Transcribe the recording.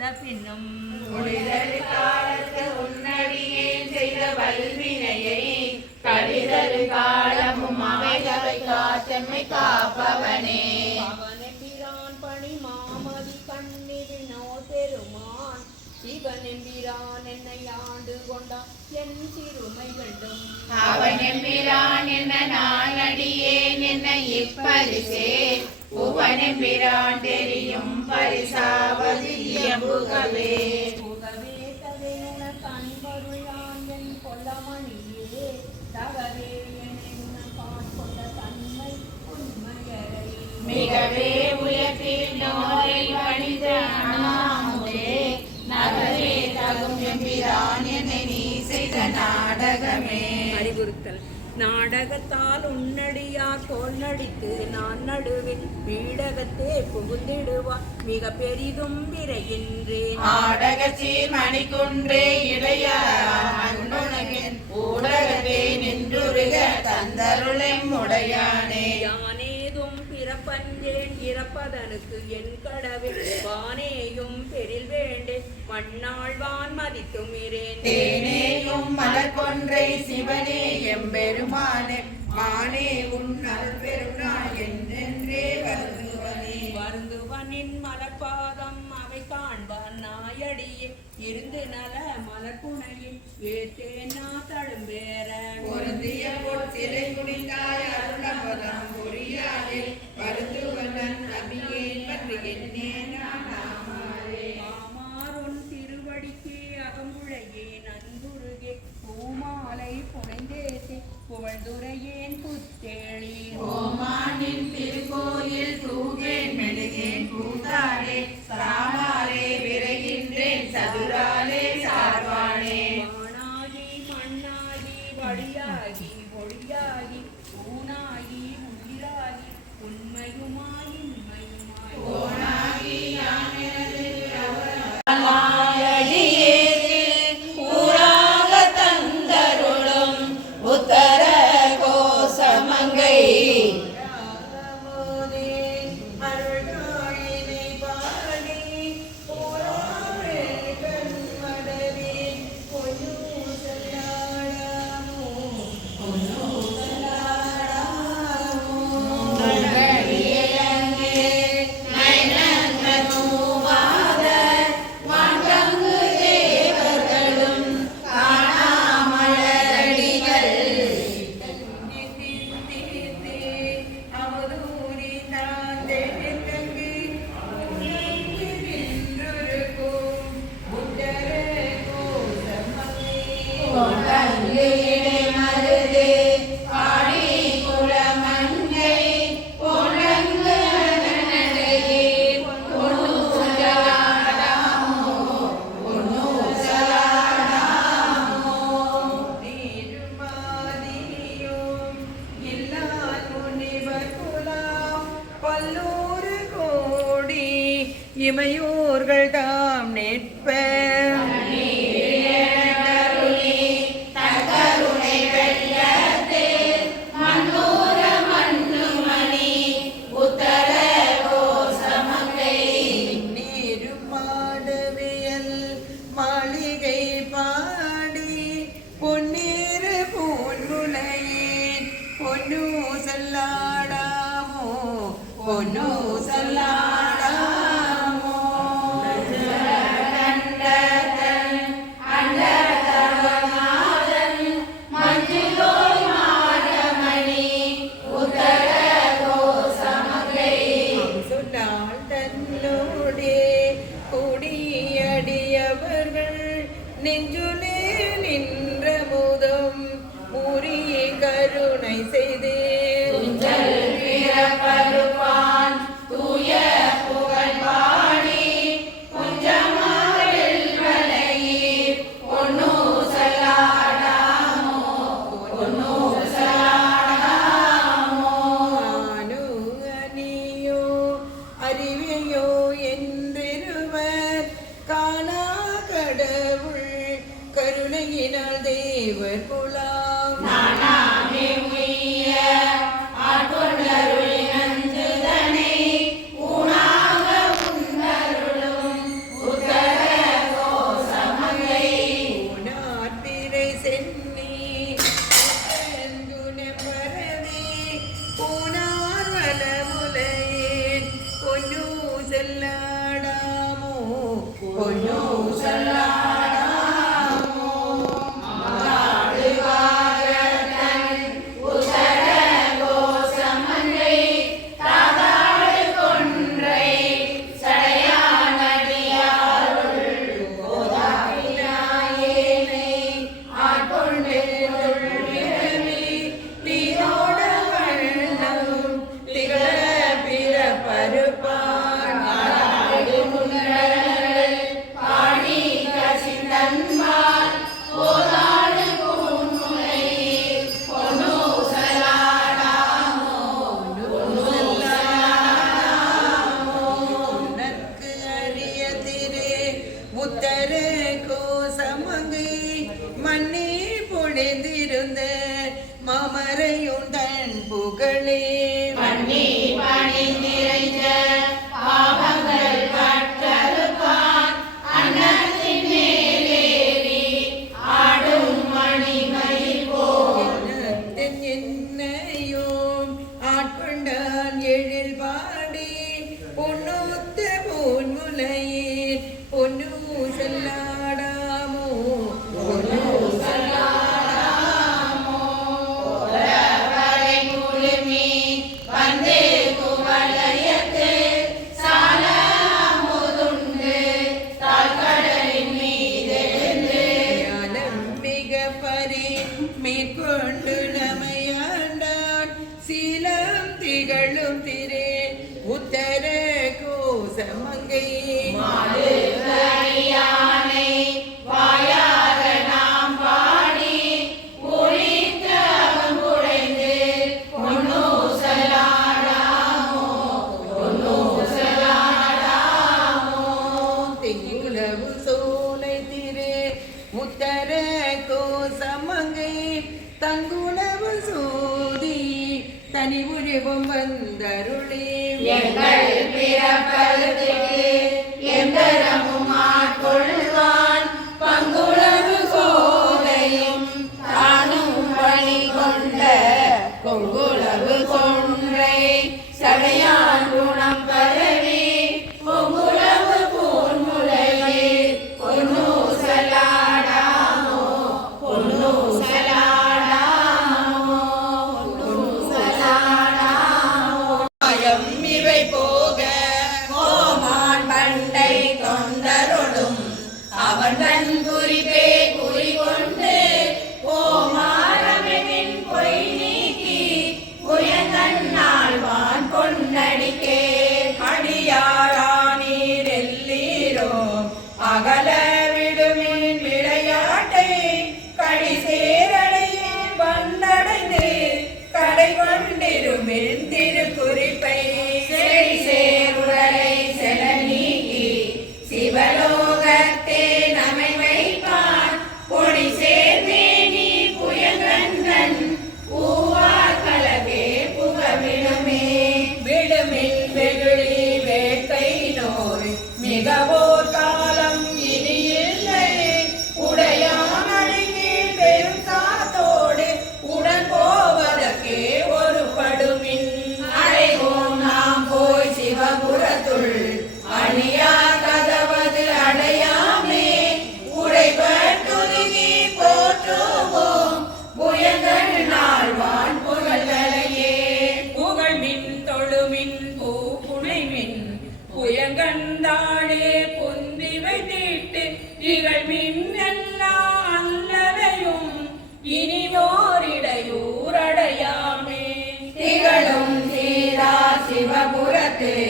வந்த பின்னும் காலத்து உன்னடியே செய்த வல்வினையை கடிதரு காலமும் அவைகளை காத்தெம்மை காப்பவனே. அவனை பிரான் பணி மாமதி கண்ணிவினோ பெருமான். சிவனெம்பிரான் என்னை ஆண்டு கொண்டான். என் சிறுமை கண்டும் அவன் எம்பிரான் என்ன நான் அடியேன் என்ன இப்பரிசே உவனெம்பிரான் தெரியும் பரிசாவது இயம்புகவே. மிகவே உயர்த்தினோரை பணித அண்ணாமுதே நகரே தகும் எம்பிரான் என்னை நீ செய்த நாடகமே. நாடகத்தால் உன்னடியார் தோல் நடித்து நான் நடுவில் வீடகத்தே புகுந்திடுவார் மிக பெரிதும் விரைகின்றேன் ஆடகச்சீர் மணிக்குன்றே இளைய ஊடகத்தே நின்றுருக தந்தருளெம் உடையானே. யானேதும் பிறப்பஞ்சேன் இறப்பதனுக்கு என் கடவில் வானேயும் பெரில் வேண்டேன் மண்ணாழ்வான் மதித்துமிரேன் தேனேயும் மலர் கொன்றை சிவனே எம்பெருமானே மானே உன் பெருநாள் என்றென்றே வருந்துவனே வருந்துவனின் மலர்பாதம் அவை காண்பான் நாயடியே. இருந்து நல மலர்புனையில் ஏத்தேனா தழும்பேற. பொருந்திய பொற்சிலை குடிந்தாய் அருளபதம் புரியாதே வருந்துவனன் புகழ்ந்துரையேன் புத்தேளி ஓமானின் திருக்கோயில் பல்லூறு கோடி இமையோர்கள் தாம் நிற்ப செய்து மேற்கொண்டு கடை கொண்டிருமின் திருக்குறிப்பை இனியோரிடையூரடையாமே. திகழும் சீரா சிவபுரத்தே.